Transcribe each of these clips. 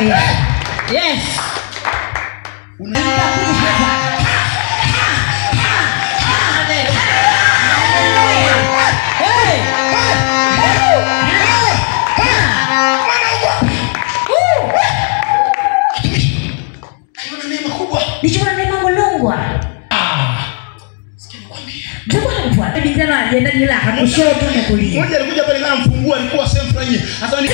Yes. Nichukua neema ngolongwa. Jenda nilaka kushoto na kulia. Mmoja alikuja pale kama mfungua alikuwa sehemu fulani. Sasa ni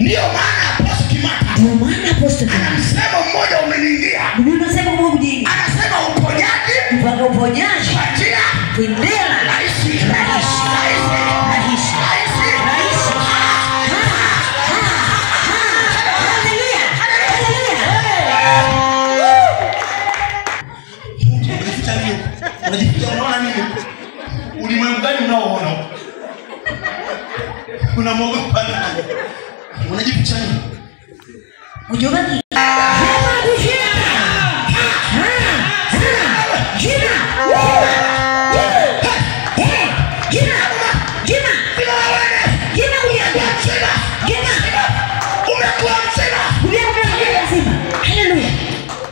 ndio maana Apostle Kimata. Ndio maana Apostle Kimata. Anasema mmoja umeniingia. Ndio unasema Mungu jini. Anasema uponyaji. Mpaka uponyaji. Patia. Kuendela. Rahisi. Unajificha nini? Ulimwengu gani unaoona? Unamwogopa nani? Unajificha nini? Unajua nini? Umekuwa mzima. Haleluya.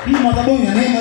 Ni madhabahu ya neema.